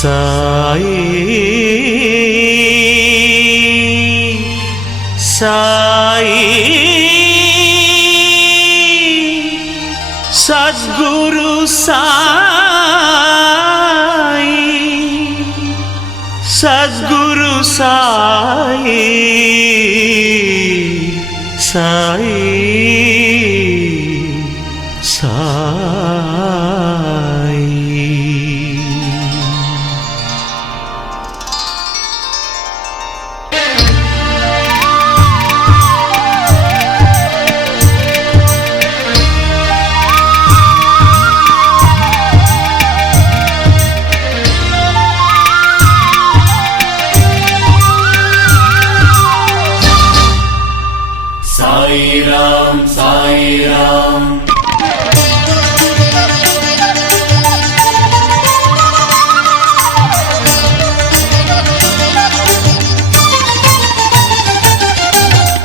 ಸಾಯಿ ಸಾಯಿ ಸದ್ಗುರು ಸಾಯಿ ಸದ್ಗುರು Sai Sai Sai. Sai Ram, Sai Ram.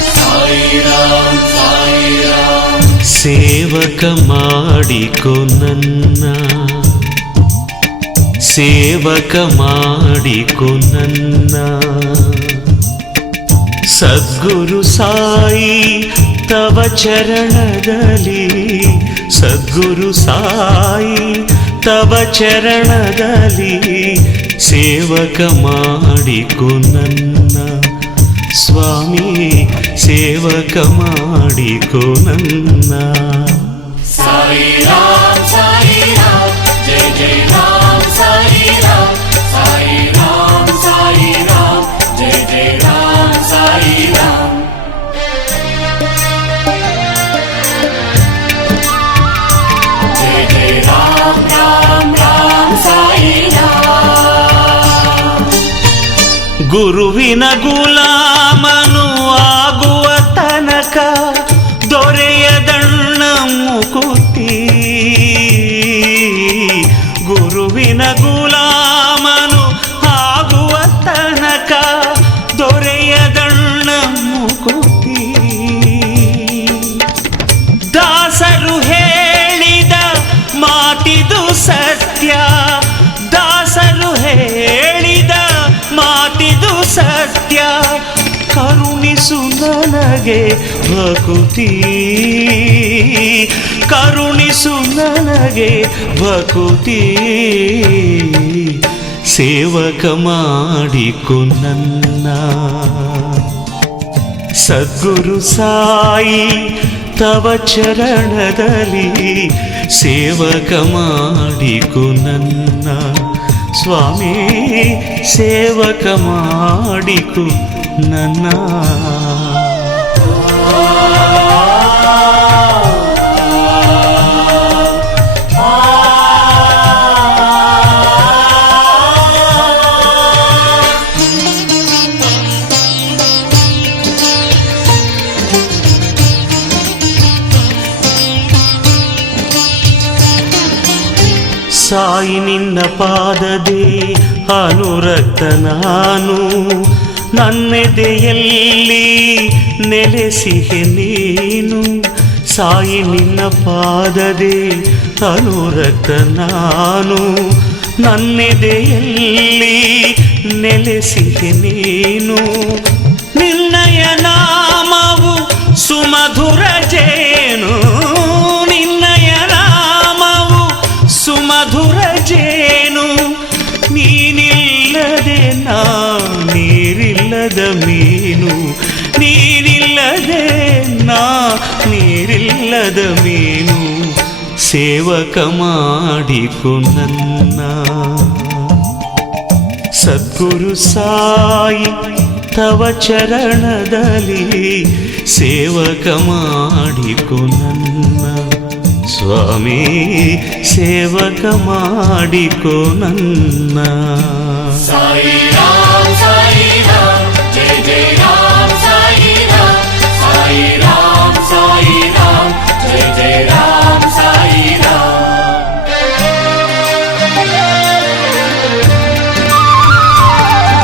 Sai Ram, Sai Ram. ಸೇವಕ ಮಾಡಿಕೊ ನನ್ನ ಸೇವಕ ಮಾಡಿಕೊ ನನ್ನ ಸದ್ಗುರು ಸಾಯಿ ತವ ಚರಣದಲ್ಲಿ ಸದ್ಗುರು ಸಾಯಿ ತವ ಚರಣದಲ್ಲಿ ಸೇವಕ ಮಾಡಿಕೊ ನನ್ನ ಸ್ವಾಮಿ ಸೇವಕ ಮಾಡಿಕೊ ನನ್ನ. Sai Ram, Sai Ram. Jai Jai Ram, Sai Ram. Sai Ram, Sai Ram. Jai Jai Ram, Sai Ram. Jai Jai Ram, Ram Ram, Sai Ram. ಗುರುವಿನ ಗುಲಾಮನು ಆಗುವ ತನಕ ದೊರೆಯದಣ್ಣ ಮುಕುತಿ ಗುರುವಿನ ಗುಲಾಮನು ಆಗುವ ತನಕ ದೊರೆಯದಣ್ಣ ಮುಕುತಿ ದಾಸರು ಹೇಳಿದ ಮಾತಿದು ಸತ್ಯ ದಾಸರು ಹೇಳಿದ ಮಾತಿದು ಸತ್ಯ ಕರುಣಿಸು ನನಗೆ ಭಕುತಿ ಕರುಣಿಸು ನನಗೆ ಭಕುತಿ ಸೇವಕ ಮಾಡಿಕೊ ನನ್ನ ಸದ್ಗುರು ಸಾಯಿ ತವ ಚರಣದಲ್ಲಿ ಸೇವಕ ಮಾಡಿಕೊ ನನ್ನ ಸ್ವಾಮಿ ಸೇವಕ ಮಾಡಿಕೊ ನನ್ನ. ಸಾಯಿ ನಿನ್ನ ಪಾದದೇ ಅನುರಕ್ತ ನಾನು ನನ್ನೆದೆಯಲ್ಲಿ ನೆಲೆಸಿಹೆ ನೀನು ಸಾಯಿ ನಿನ್ನ ಪಾದದೇ ಅನುರಕ್ತ ನಾನು ನನ್ನೆದೆಯಲ್ಲಿ ನೆಲೆಸಿಹೆ ನೀನು ನಿನ್ನಯ ನಾಮವು ಸುಮಧುರ ಜೇನು ನಿನ್ನಯ ನಾಮವು ಸುಮಧುರ ಜೇನು ನೀನಿಲ್ಲದೆ ನಾ ನೀರಿಲ್ಲದ ಮೀನು ನೀನಿಲ್ಲದೆ ನಾ ನೀರಿಲ್ಲದ ಮೀನು ಸೇವಕ ಮಾಡಿಕೊ ನನ್ನ ಸದ್ಗುರು ಸಾಯಿ ತವ ಚರಣದಲ್ಲಿ ಸೇವಕ ಮಾಡಿಕೊ ನನ್ನ ಸ್ವಾಮಿ ಸೇವಕ ಮಾಡಿಕೊ ನನ್ನ. Sai Ram, Sai Ram. Jai Jai Ram, Sai Ram. Sai Ram, Sai Ram. Jai Jai Ram, Sai Ram.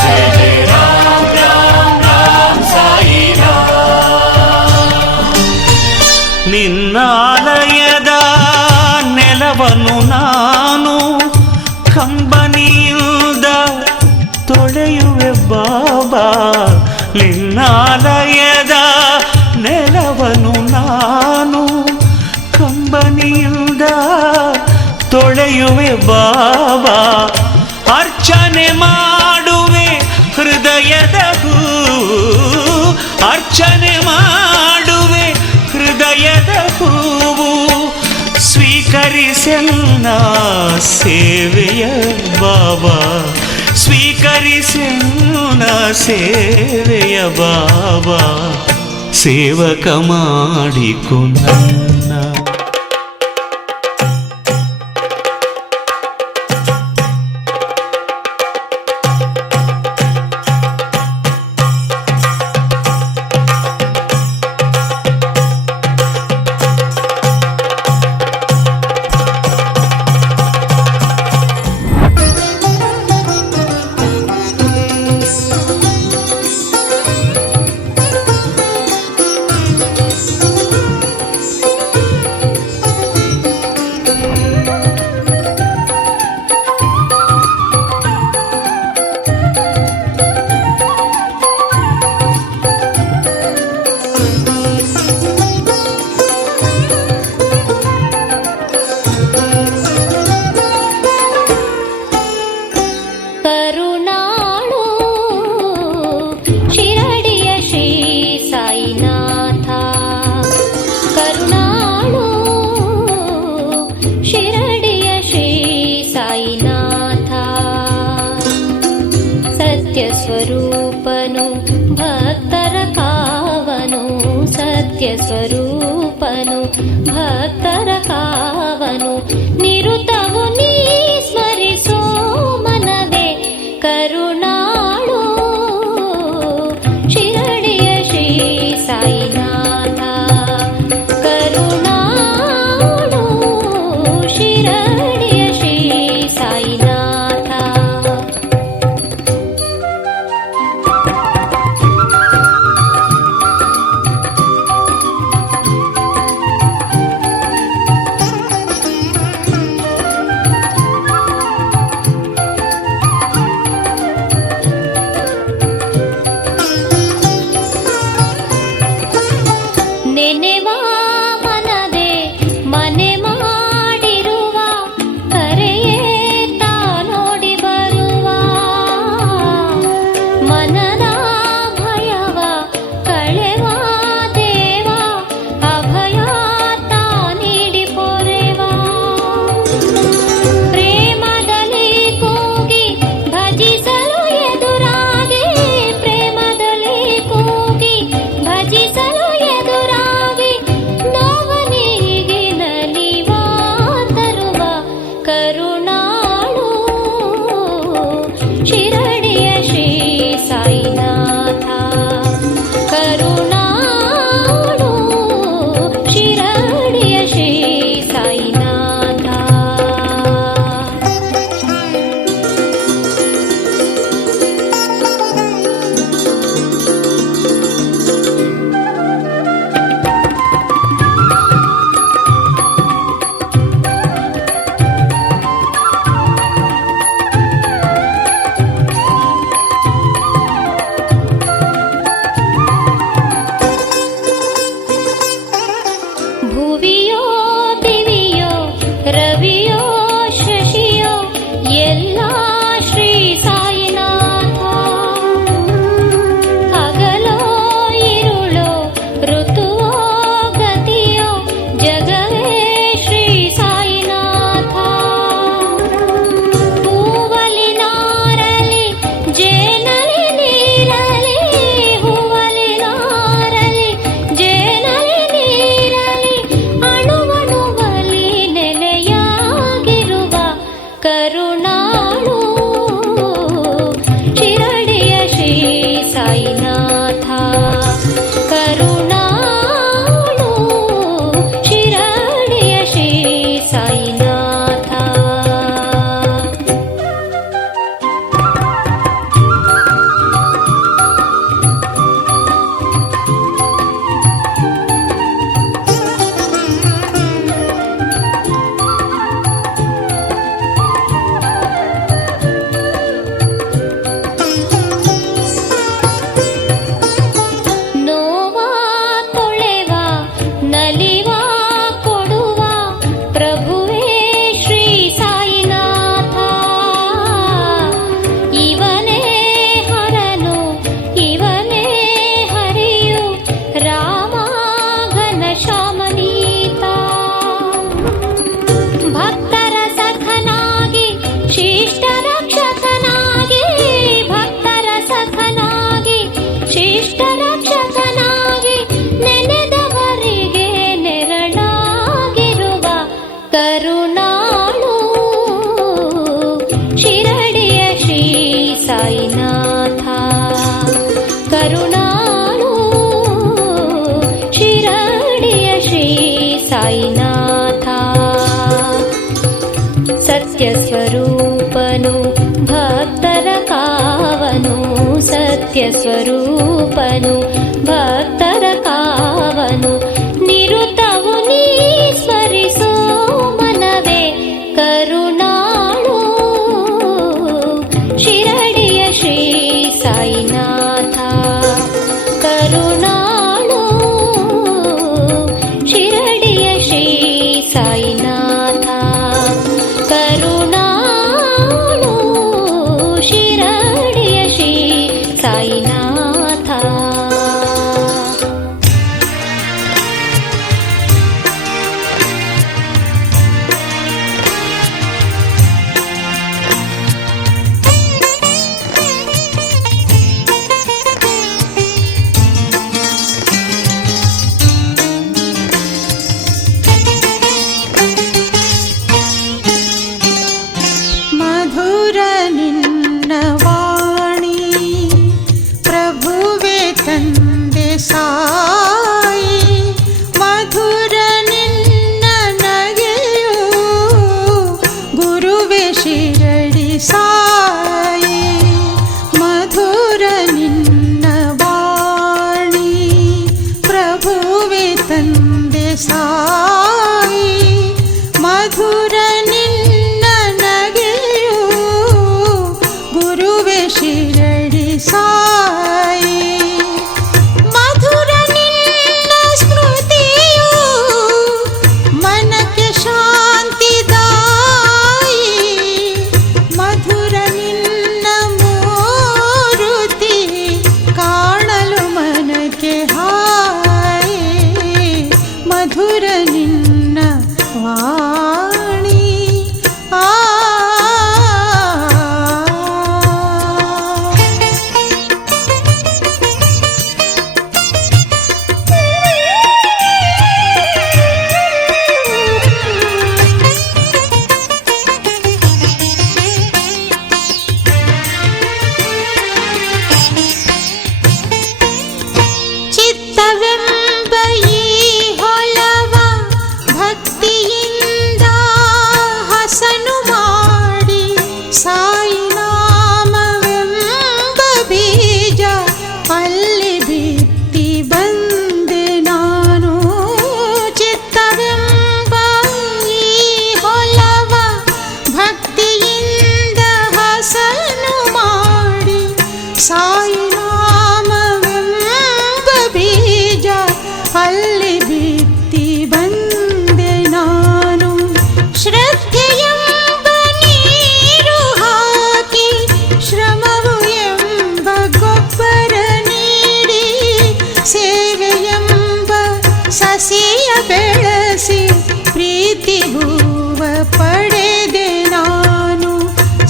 Jai Jai Ram, Ram Ram, Sai Ram. ನಿನ್ನಾಲಯದ ನೆಲವನು ನಾನು ಕಂಬನಿಯಿಂದ ಕರುಣಾಲಯದ ನೆಲವನು ನಾನು ಕಂಬನಿಯಿಂದ ತೊಳೆಯುವೆ ಬಾಬಾ. ಅರ್ಚನೆ ಮಾಡುವೆ ಹೃದಯದ ಹೂವು, ಅರ್ಚನೆ ಮಾಡುವೆ ಹೃದಯದ ಹೂವು. ಸ್ವೀಕರಿಸೆನ್ನ ಸೇವೆಯ ಬಾಬಾ, ಸ್ವೀಕರಿಸೆನ್ನ ಸೇವೆಯ ಬಾಬಾ. ಸೇವಕ ಮಾಡಿಕೊ ನನ್ನ. ಸ್ವರೂಪನು ಭಕ್ತರ ಕಾವನು, ಸತ್ಯ ಸ್ವರೂಪನು ಭಕ್ತರ ಕಾವನು. ನಿರುತವು ನೀ ಸ್ಮರಿಸೋ ಮನವೇ ಕರುಣಾಳು ಶಿರಡಿಯ ಶ್ರೀ ಸಾಯಿನಾಥ. ಕರುಣಾಳು ಶಿರಡಿಯ ಶ್ರೀ ಸಾಯಿನಾಥ. ಸತ್ಯಸ್ವರೂಪನು ಭಕ್ತರ ಕಾವನು ಸತ್ಯಸ್ವರೂಪನು ಭಕ್ತರ ಕಾವನು ನಿರುತವು ನೀ ಸ್ಮರಿಸೋ ಮನವೇ ಕರುಣಾಳು ಶಿರಡಿಯ ಶ್ರೀ ಸಾಯಿನಾಥ ಕರುಣಾಳು ಶಿರಡಿಯ ಶ್ರೀ ಸಾಯಿನಾಥ ಕರುಣಾಳು ಶಿರಡಿಯ ಶ್ರೀ ಸಾಯಿನಾಥ. ಮಧುರ ನಿನ್ನ ವಾಣಿ ಪ್ರಭುವೆ ತಂದೆ ಸಾಯಿ ಮಧುರ ನಿನ್ನ ನಗೆಯು ಗುರುವೆ ಶಿರಡಿ ಸಾಯಿ ಮಧುರ ನಿನ್ನ ವಾಣಿ ಪ್ರಭುವೆ ತಂದೆ ಸಾಯಿ ಮಧುರ ನಿನ್ನ ನಗೆಯು ಗುರುವೆ ಶಿರಡಿ ಸಾಯಿ ಮಧುರ ನಿನ್ನ ಸ್ಮೃತಿಯು ಮನಕ್ಕೆ ಶಾಂತಿದಾಯಿ ಮಧುರ ನಿನ್ನ ಮೂರುತಿ ಕಾಣಲು ಮನಕ್ಕೆ ಹಾಯಿ ಮಧುರ ನಿನ್ನ ವಾಣಿ ಆ ಚಿತ್ತವೆಂಬ ಈ ಹೊಲವ ಭಕ್ತಿಯಿಂದ ಹಸನು ಮಾಡಿ ಸಾಯಿ ನಾಮವೆಂಬ ಬೀಜ ಅಲ್ಲಿ ಬಿತ್ತಿ ಬಂದೆ ನಾನು ಚಿತ್ತವೆಂಬ ಈ ಹೊಲವ ಭಕ್ತಿಯಿಂದ ಹಸನು ಮಾಡಿ ಸಾಯಿ ನಾಮವೆಂಬ ಬೀಜ ಅಲ್ಲಿ ಬಿತ್ತಿ ಬಂದೆ ನಾನು ಶ್ರದ್ಧೆಯೆಂಬ ನೀರು ಹಾಕಿ ಶ್ರಮವು ಎಂಬ ಗೊಬ್ಬರ ನೀಡಿ ಸೇವೆಯೆಂಬ ಸಸಿಯ ಬೆಳೆಸಿ ಪ್ರೀತಿ ಹೂವ ಪಡೆದೆ ನಾನು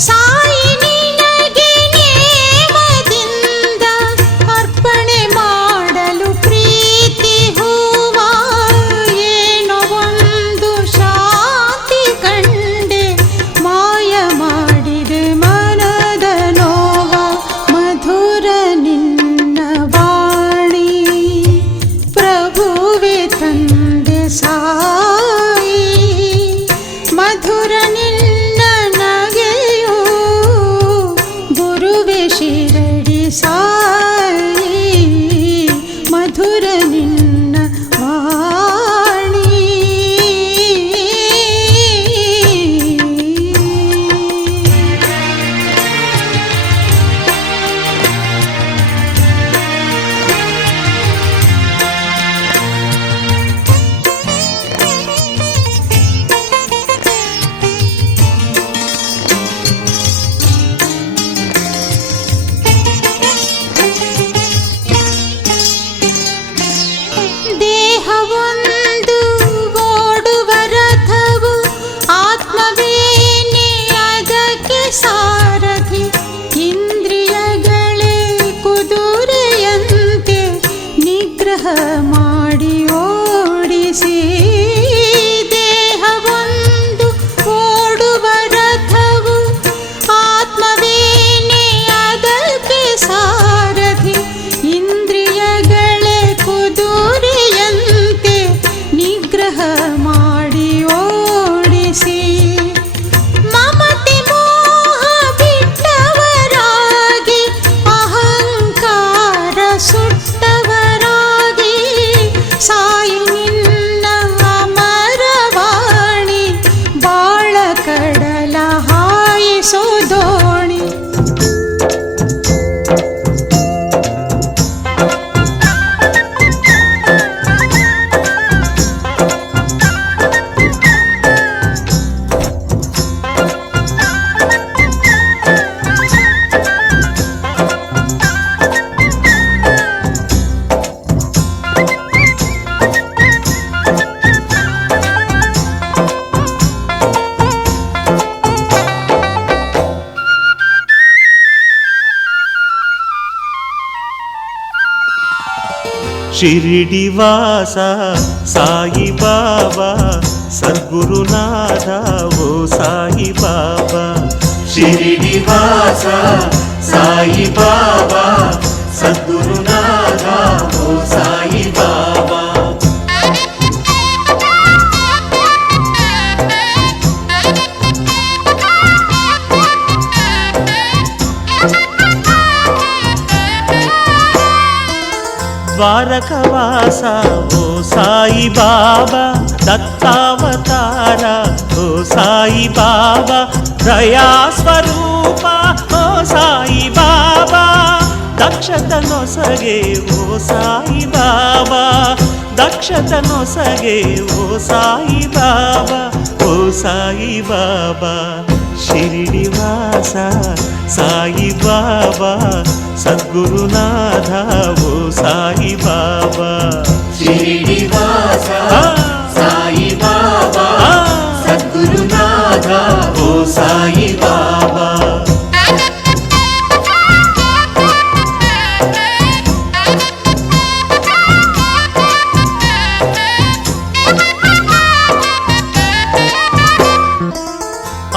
ಸಾಯಿ ನಿನಗೆ ನೇಮದಿಂದ ಅರ್ಪಣೆ ಮಾಡಲು ಪ್ರೀತಿ ಹೂವ ಏನೋ ಒಂದು ಶಾಂತಿ ಕಂಡೆ ಮಾಯ ಮಾಡಿದೆ ಮನದ ನೋವ ಮಧುರ ನಿನ್ನ ವಾಣಿ ಪ್ರಭುವೆ ತಂದೆ ಸಾಯಿ ಮಧುರ ನಿನ್ನ ನಗೆಯು ಗುರುವೆ ಶಿರಡಿ ಸಾಯಿ ಮಧುರ ನಿನ್ನ ವಾಣಿ ಶಿರಿಡಿವಾಸ ಸಾಯಿ ಬಾಬಾ ಸದ್ಗುರುನಾಥ ಓ ಸಾಯಿ ಬಾಬಾ ಶಿರಿಡಿವಾಸ ಸಾಯಿ ಬಾಬಾ ಸದ್ಗುರುನಾಥ ಓ ಸಾಯಿ ಬಾಬಾ ద్వారకవాಸ ఓ సాయి బాబా దత్తావతార ఓ సాయి బాబా దయా స్వరూప ఓ సాయి బాబా దక్షత నొసగే ఓ సాయి బాబా దక్షత నొసగే ఓ సాయి బాబా ఓ సాయి బాబా ಶಿರಿಡಿವಾಸ ಸಾಯಿ ಬಾಬಾ ಸದ್ಗುರುನಾಥ ಓ ಸಾಯಿ ಬಾಬಾ ಶಿರಿಡಿವಾಸ ಸಾಯಿ ಬಾಬಾ ಸದ್ಗುರುನಾಥ ಓ ಸಾಯಿ ಬಾಬಾ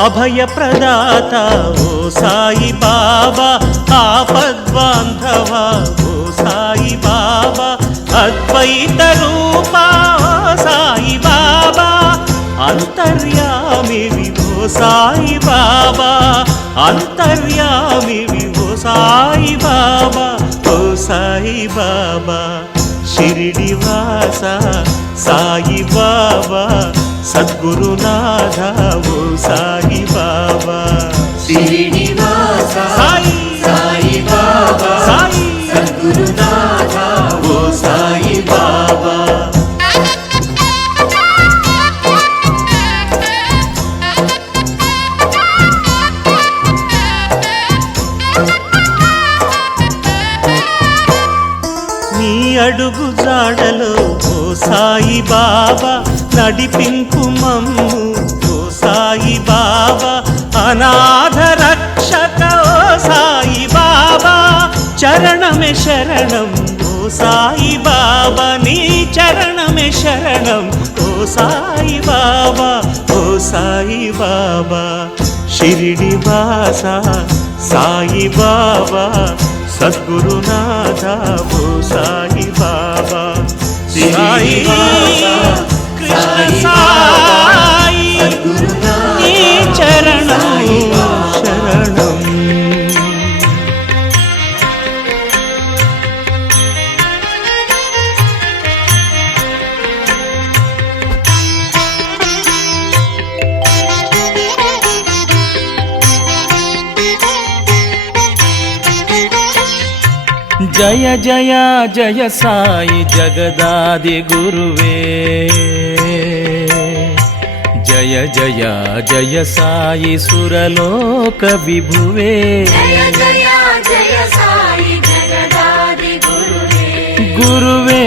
ಅಭಯ ಪ್ರದಾತ ಓ ಸಾಯಿ ಬಾಬಾ ಆಪದ್ಬಾಂಧವ ಓ ಸಾಯಿ ಬಾಬಾ ಅದ್ವೈತ ರೂಪ ಓ ಸಾಯಿ ಬಾಬಾ ಅಂತರ್ಯಾಮಿ ವಿಭೋ ಸಾಯಿ ಬಾಬಾ ಅಂತರ್ಯಾಮಿ ವಿಭೋ ಸಾಯಿ ಬಾಬಾ ಓ ಸಾಯಿ ಬಾಬಾ ಶಿರಿಡಿವಾಸ ಸಾಯಿ ಬಾಬಾ ಸದ್ಗುರುನಾಥ ಓ ಸಾಯಿ ಬಾಬಾ ಶಿರಿಡಿವಾಸ ಸಾಯಿ ಸಾಯಿ ಬಾಬಾ ಸಾಯಿ ಸದ್ಗುರುನಾಥ ಓ ಸಾಯಿ ಬಾಬಾ నీ అడుగు జాడలో ఓ సాయి బాబా నడిపింపు మమ్ము ఓ సాయి బాబా అనాథ రక్షక ఓ సాయి బాబా చరణమే శరణం ఓ సాయి బాబా నీ చరణమే శరణం ఓ సాయి బాబా ఓ సాయి బాబా ಶಿರಿಡಿವಾಸ ಸಾಯಿ ಬಾಬಾ ಸದ್ಗುರುನಾಥ ಓ ಸಾಯಿ ಬಾಬಾ ಸಾಯಿ ಕೃಷ್ಣ ಸಾಯಿ ನೀ ಚರಣಂ ಶರಣಂ ಜಯ ಜಯ ಜಯ ಸಾಯಿ ಜಗದಾದಿ ಗುರುವೇ ಜಯ ಜಯ ಜಯ ಸಾಯಿ ಸುರಲೋಕ ವಿಭುವೇ ಜಯ ಜಯ ಜಯ ಸಾಯಿ ಜಗದಾದಿ ಗುರುವೇ ಗುರುವೇ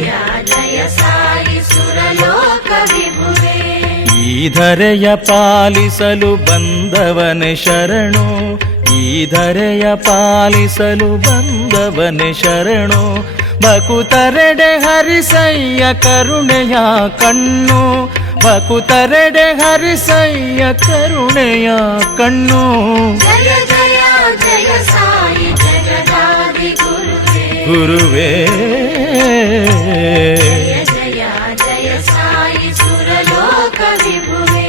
ಜಯ ಜಯ ಸಾಯಿ ಸುರಲೋಕ ವಿಭುವೇ ಈ ಧರೆಯ ಪಾಲಿಸಲು ಬಂದವನೆ ಶರಣು ಈ ಧರೆಯ ಪಾಲಿಸಲು ಬಂದವನೆ ಶರಣು ಬಕುತರೆಡೆ ಹರಿಸಯ್ಯ ಕರುಣೆಯ ಕಣ್ಣು ಬಕುತರೆಡೆ ಹರಿಸಯ್ಯ ಕರುಣೆಯ ಕಣ್ಣು ಜಯ ಜಯ ಜಯ ಸಾಯಿ ಜಗದಾದಿ ಗುರುವೇ ಗುರುವೇ ಜಯ ಜಯ ಜಯ ಸಾಯಿ ಸುರಲೋಕ ವಿಭುವೇ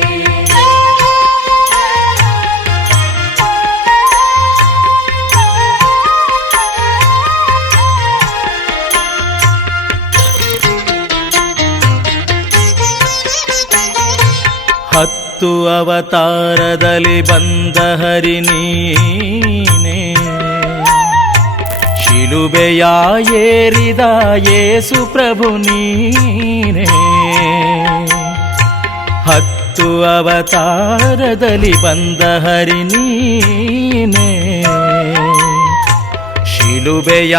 ಹತ್ತು ಅವತಾರದಲ್ಲಿ ಬಂದ ಹರಿ ನೀನೇ ಶಿಲುಬೆಯ ಏರಿದ ಯೇಸು ಪ್ರಭು ನೀನೇ ಹತ್ತು ಅವತಾರದಲ್ಲಿ ಬಂದ ಹರಿ ನೀನೇ ಶಿಲುಬೆಯ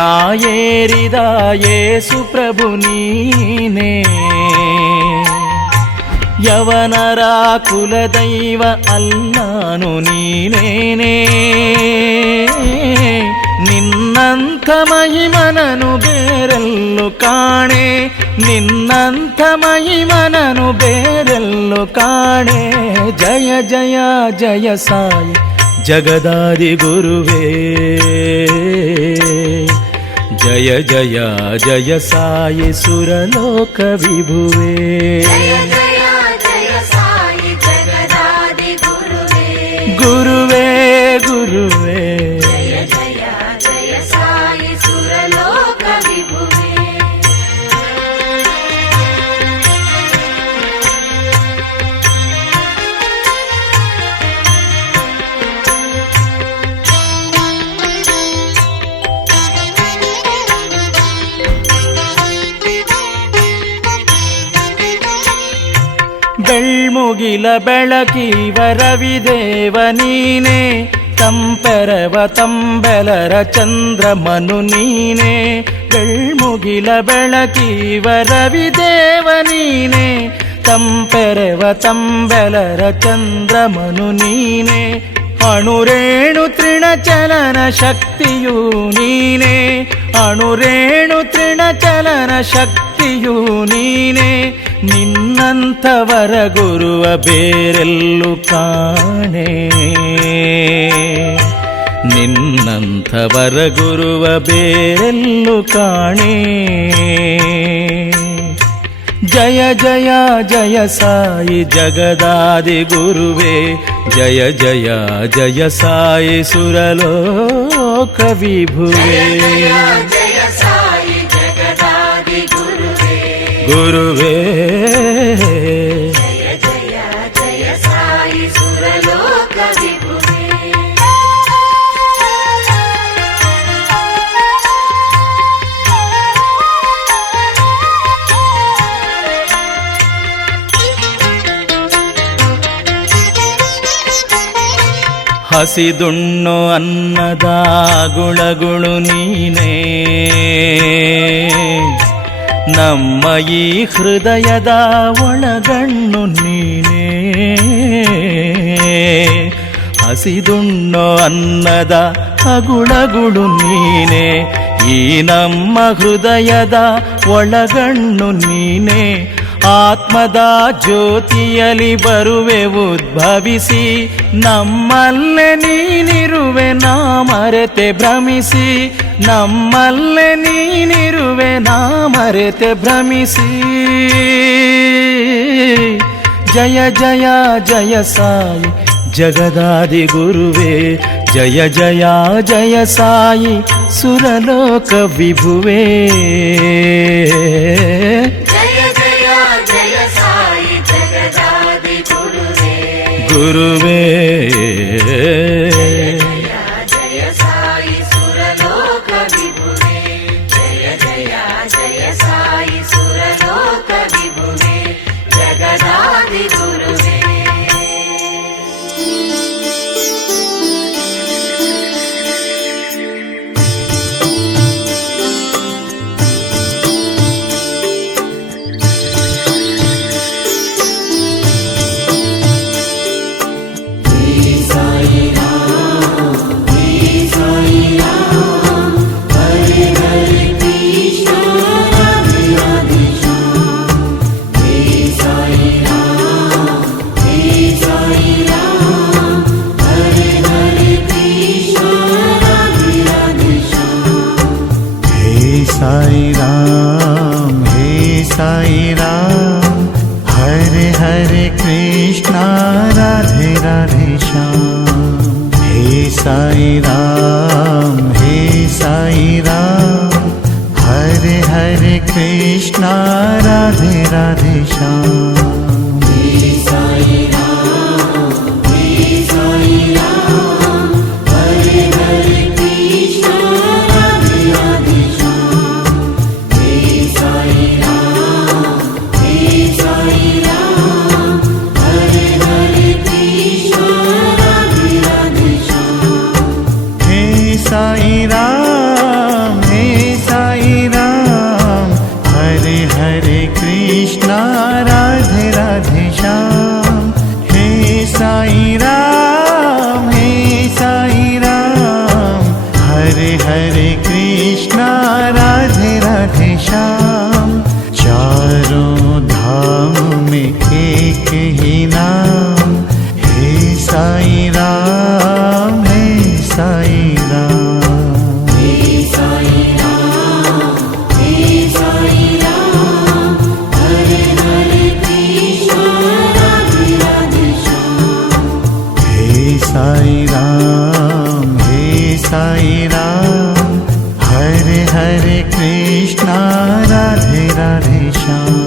ಏರಿದ ಯೇಸು ಪ್ರಭು ನೀನೇ ಯವನರ ಕುಲದೈವ ಅಲ್ಲಾನು ನೀನೇನೇ ನಿನ್ನಂಥ ಮಹಿಮನನು ಬೇರೆಲ್ಲೂ ಕಾಣೆ, ನಿನ್ನಂಥ ಮಹಿಮನನು ಬೇರೆಲ್ಲೂ ಕಾಣೆ. ಜಯ ಜಯ ಜಯ ಸಾಯಿ ಜಗದಾದಿ ಗುರುವೇ, ಜಯ ಜಯ ಜಯ ಸಾಯಿ ಸುರಲೋಕ ವಿಭುವೇ. ಜಯ ಜಯ ಜಯ ಸಾಯಿ ಜಗದಾದಿ ಗುರುವೇ, ಗುರುವೇ ಗುರುವೇ, ಜಯ ಜಯ ಜಯ ಸಾಯಿ ಸುರಲೋಕ ವಿಭುವೇ. ಬೆಳ್ಮುಗಿಲ ಬೆಳಕಿವ ರವಿದೇವ ನೀನೆ, ತಂಪೆರವ ತಂಬೆಲರ ಚಂದ್ರಮನು ನೀನೆ. ಬೆಳ್ಮುಗಿಲ ಬೆಳಕಿವ ರವಿದೇವ ನೀನೆ, ತಂಪೆರವ ತಂಬೆಲರ ಚಂದ್ರಮನು ನೀನೆ. ಅಣುರೇಣು ತೃಣಚಲನ ಶಕ್ತಿಯೂ ನೀನೆ, ಅಣುರೇಣು ತೃಣಚಲನ ಶಕ್ತಿಯೂ ನೀನೆ. ನಿನ್ನಂಥವರ ಗುರುವ ಬೇರೆಲ್ಲೂ ಕಾಣೆ, ನಿನ್ನಂಥವರ ಗುರುವ ಬೇರೆಲ್ಲೂ ಕಾಣೆ. ಜಯ ಜಯ ಜಯ ಸಾಯಿ ಜಗದಾದಿ ಗುರುವೇ, ಜಯ ಜಯ ಜಯ ಸಾಯಿ ಸುರಲೋಕ ವಿಭುವೇ. ಜಯ ಜಯ ಸಾಯಿ ಜಗದಾದಿ ಗುರುವೇ, ಗುರುವೇ, ಜಯ ಜಯ ಜಯ ಸಾಯಿ ಸುರಲೋಕ ವಿಭುವೇ. ಹಸಿದುಣ್ಣು ಅನ್ನದ ಗುಳಗುಳು ನೀನೇ, ನಮ್ಮ ಈ ಹೃದಯದ ಒಳಗಣ್ಣು ನೀನೇ. ಹಸಿದುಣ್ಣು ಅನ್ನದ ಅಗುಳಗುಳು ನೀನೇ, ಈ ನಮ್ಮ ಹೃದಯದ ಒಳಗಣ್ಣು ನೀನೇ. ಆತ್ಮದ ಜ್ಯೋತಿಯಲಿ ಬರುವೆ ಉದ್ಭವಿಸಿ, ನಮ್ಮಲ್ಲೇ ನೀನಿರುವೆ ನಾ ಮರೆತೆ ಭ್ರಮಿಸಿ, ನಮ್ಮಲ್ಲೇ ನೀನಿರುವೆ ನಾ ಮರೆತೆ ಭ್ರಮಿಸಿ. ಜಯ ಜಯ ಜಯ ಸಾಯಿ ಜಗದಾದಿ ಗುರುವೇ, ಜಯ ಜಯ ಜಯ ಸಾಯಿ ಸುರಲೋಕ ವಿಭುವೇ. ಜಯ ಜಯ ಜಯ ಸಾಯಿ ಜಗದಾದಿ ಗುರುವೇ, ಗುರುವೇ, ಜಯ ಜಯ ಸಾಯಿ ಸುರಲೋಕ ವಿಭುವೇ. ಜಯ ಜಯ ಜಯ ಸಾಯಿ ಸುರಲೋಕ ವಿಭುವೇ, ಜಗದಾದಿ ಗುರುವೇ. साई राम हरे हरे कृष्णा राधे राधे श्याम. हे साई राम हरे हरे कृष्णा राधे राधे श्याम. साई राम हरे हरे कृष्णा राधे साई राम, हे साई राम, हरे हरे कृष्णा राधे राधे श्याम।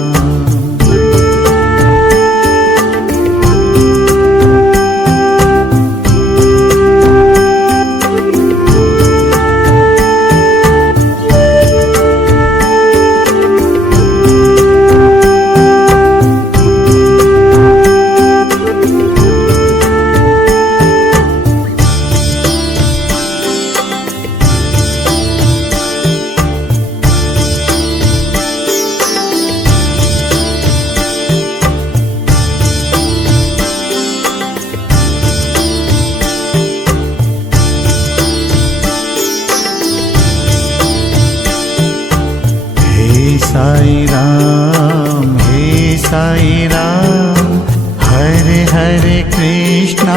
साई राम, हे साई राम, हरे हरे कृष्णा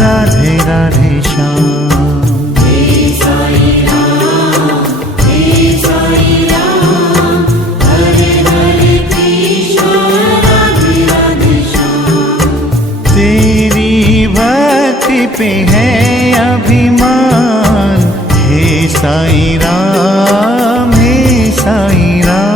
राधे राधे श्याम। हे साई राम, हे साई राम, हरे हरे कृष्णा राधे राधे श्याम। तेरी भक्ति पे है अभिमान, हे साई राम, हे साई राम।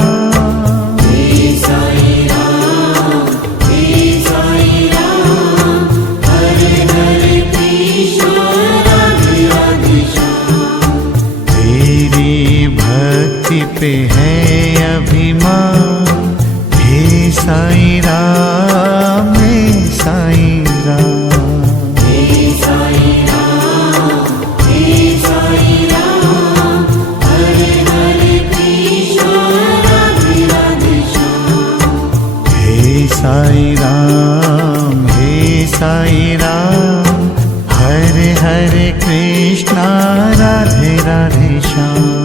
पे है अभिमान, हे साई राम, हे साई राम। हे साई राम, हे साई राम, हरे हरे कृष्णा राधे राधे श्याम। हे साई राम, हे साई राम, हरे हरे कृष्णा राधे राधे श्याम।